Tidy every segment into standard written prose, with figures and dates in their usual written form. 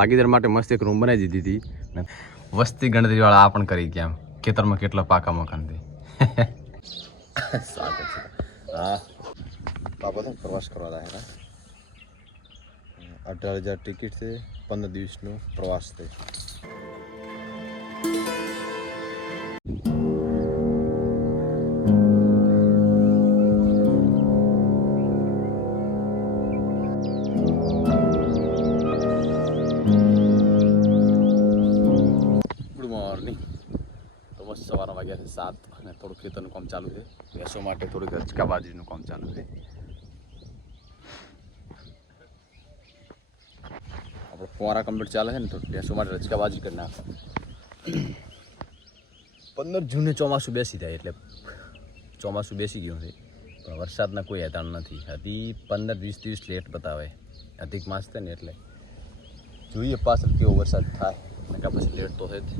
ભાગીદાર માટે મસ્ત એક રૂમ બનાવી દીધી હતી. વસ્તી ગણતરી વાળા આ પણ કરી ગયા. ખેતરમાં કેટલા પાકા મકાન છે. સ્વાગત છે. હા બાપા તો પ્રવાસ કરવા લાગ્યા. 18,000 ટિકિટ છે. 15 દિવસનો પ્રવાસ છે. સવારના વાગ્યા છે 7 અને થોડું ખેતરનું કામ ચાલુ છે. ભેંસો માટે થોડીક રચકાબાજીનું કામ ચાલુ છે. આપણે ફુવારા કમ્પ્લીટ ચાલે છે ને તો ભેંસો માટે રચકાબાજી કરી નાખે. 15 જૂને ચોમાસું બેસી જાય એટલે ચોમાસું બેસી ગયું છે પણ વરસાદના કોઈ હેતાણ નથી. હજી 15-20 દિવસ લેટ બતાવે. અધિક માસ છે ને એટલે જોઈએ પાછળ કેવો વરસાદ થાય ને કાં પછી લેટ તો છે જ.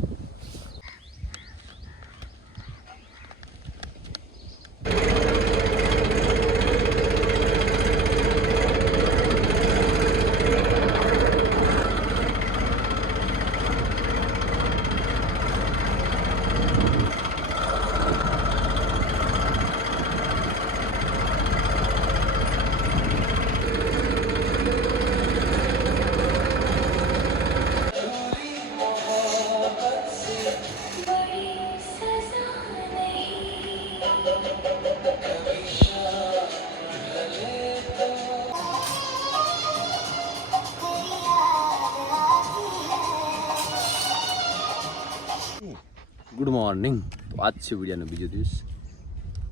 Good morning. તો આજ છે વિડીયોનો બીજો દિવસ.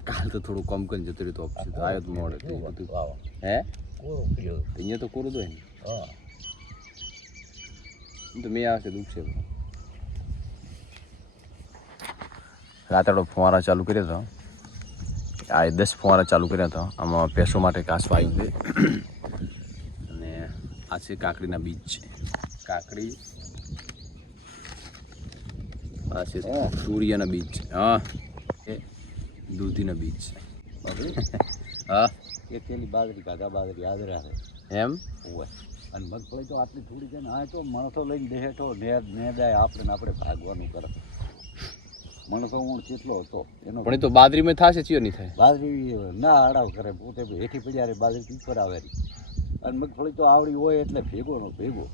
કાલ તો થોડું કમ કરીને જતો રહ્યો તો ઓફિસ તો આવ્યો તો મોડે બધું. હે અહીંયા તો કોરું તો ને તો મેં આવશે દુઃખ છે. રાત્રે ફુવારા ચાલુ કર્યા હતા. આ 10 ફુવારા ચાલુ કર્યા હતા. આમાં ભેંસો માટે ઘાસ વાવ્યું છે અને આ છે કાકડીના બીજ. કાકડી આ છે તુરિયાના બીજ. હા એ દૂધીના બીજ. હા એક તેની બાજરી કાગા બાજરી યાદ રાખે એમ હોય. અને મગફળી તો આટલી થોડી છે ને આ તો માણસો લઈને દેહેઠો ને જાય આપણે ભાગવાનું કરે. માણસો હું કેટલો હતો એનો પણ એ તો બાજરીમાં થશે ચિયો નહીં થાય. બાજરી ના અડાવ કરે પોતે હેઠી પડ્યા બાજરી ઉપર આવે. અને મગફળી તો આવડી હોય એટલે ભેગો નો ભેગો.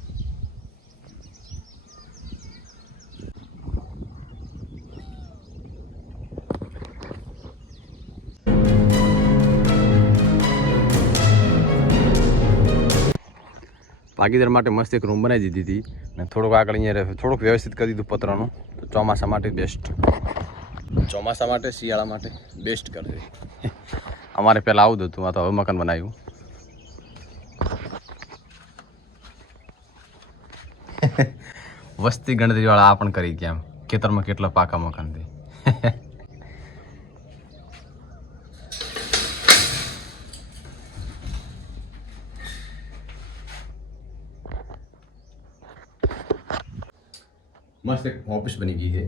ભાગીદાર માટે મસ્ત એક રૂમ બનાવી દીધી હતી અને થોડુંક આગળ અહીંયા થોડુંક વ્યવસ્થિત કરી દીધું પતરાનું. તો ચોમાસા માટે બેસ્ટ. ચોમાસા માટે શિયાળા માટે બેસ્ટ કરશે. અમારે પહેલાં આવું જ હતું. આ તો હવે મકાન બનાવ્યું. વસ્તી ગણતરી વાળા આ પણ કરી ગયા. ખેતરમાં કેટલા પાકા મકાન છે. મસ્ત એક ઓફિસ બની ગઈ છે.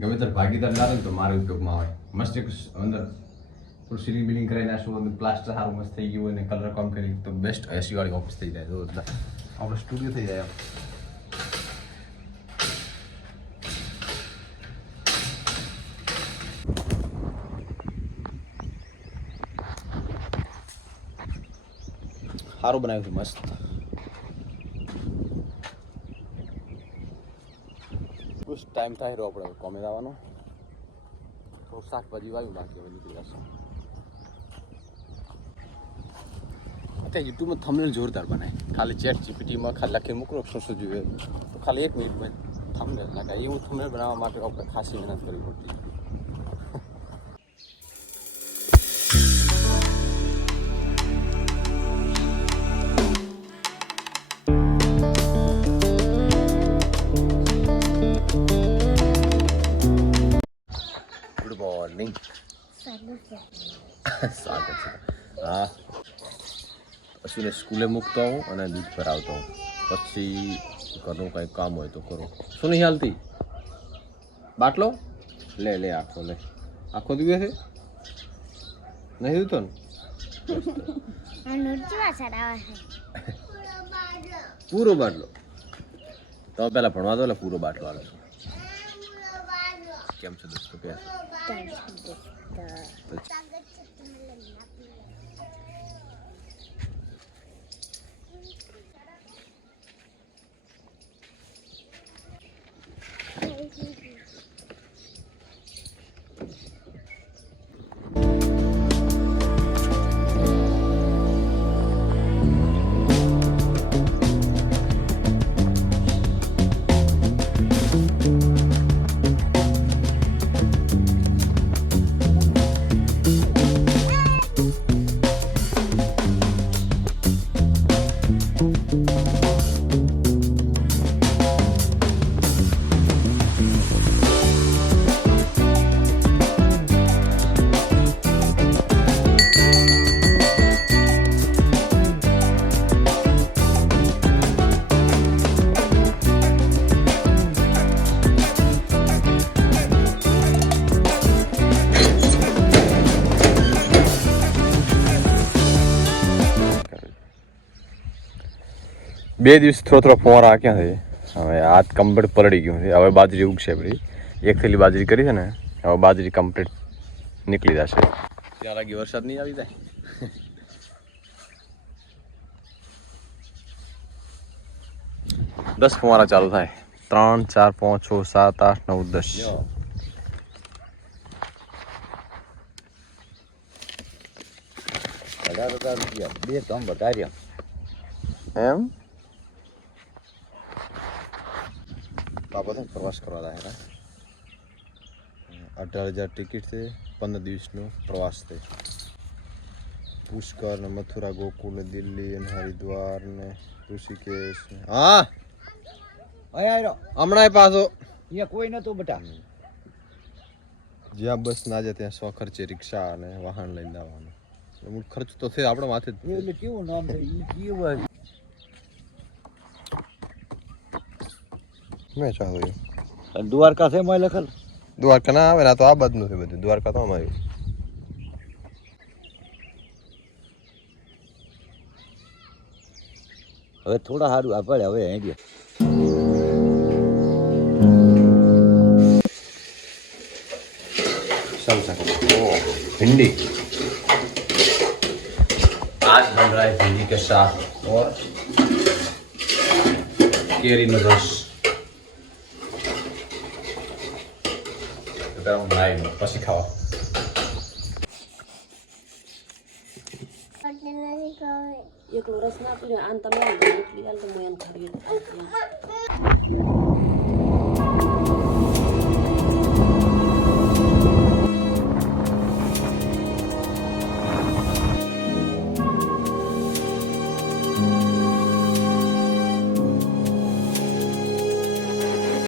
ગમે ત્યારે ભાગીદાર ના રહે તો મારા ઉપયોગમાં આવે. મસ્ત એક અંદર થોડું સીલિંગ બિલિંગ કરાવી નાખશું. પ્લાસ્ટર સારું મસ્ત થઈ ગયું અને કલર કામ કરી તો બેસ્ટ એસી વાળી ઓફિસ થઈ જાય. તો આપણો સ્ટુડિયો થઈ જાય. સારું બનાવ્યું છે મસ્ત. ટાઈમ થાય રહ્યો આપણે કોમે આવવાનો. થોડું શાકભાજી વાવ્યું બાકી હવે નીકળી જશે. અત્યારે યુટ્યુબમાં થંબનેલ જોરદાર બનાય. ખાલી ચેટ જીપીટીમાં ખાલી લખીને મોકલો 100 જોઈએ તો ખાલી 1 મિનિટમાં થંબનેલ નાખાય. એવું થંબનેલ બનાવવા માટે આપણે ખાસી મહેનત કરવી પડતી. મોર્નિંગ. સ્વાગત છે. હા પશુને સ્કૂલે મૂકતો હું અને દૂધ ભરાવતો હું. પછી ઘરનું કંઈક કામ હોય તો કરું. શું નહીં હાલતી બાટલો લે લે આખો લે. આખો દીવે છે નહીં દીધો ને પૂરો બાટલો. તમે પહેલા ભણવા દો એટલે પૂરો બાટલો આવે કેમ છે દોસ્તો કે બે દિવસ થોડો ફોરા ક્યાં છે હવે હાથ કમ્પ્લીટ પલળી ગયું છે હવે બાજરી ઉગશે આપણી એક થેલી બાજરી કરી છે ને હવે બાજરી કમ્પ્લીટ નીકળી જશે ત્યાં લાગી વરસાદ નહીં આવી જાય 10 ફુવારા ચાલુ થાય 3 4 5 6 7 8 9 10 ₹18,000 બે કામ વધાર્યા એમ બાબત પ્રવાસ કરવા લાગ્યા 18,000 ટિકિટ છે 15 દિવસનો પ્રવાસ છે પુષ્કર ને મથુરા ગોકુલ ને દિલ્હી અને હરિદ્વાર ને ઋષિકેશ હા હમણાં પાછો અહીંયા કોઈ નતું બેટા જ્યાં બસ ના જાય ત્યાં સ્વખર્ચે રિક્ષા અને વાહન લઈને આવવાનું ખર્ચ તો છે આપણે માથે એટલે કેવું નામ છે ઈ કેવું મેં ચાલો દ્વારકા છે માં લખેલ દ્વારકા ના આવે ને આ તો આ બાજુનું છે બધું દ્વારકા તો અમારું હવે થોડા સારું આપણે હવે આઈડિયા भिंडी आज बन रहा है भिंडी के साग और केरी में रस પછી ખાવા એકલો રસ ના પીડ્યો આન તમે એટલી હાલ તો મોયન ખાવી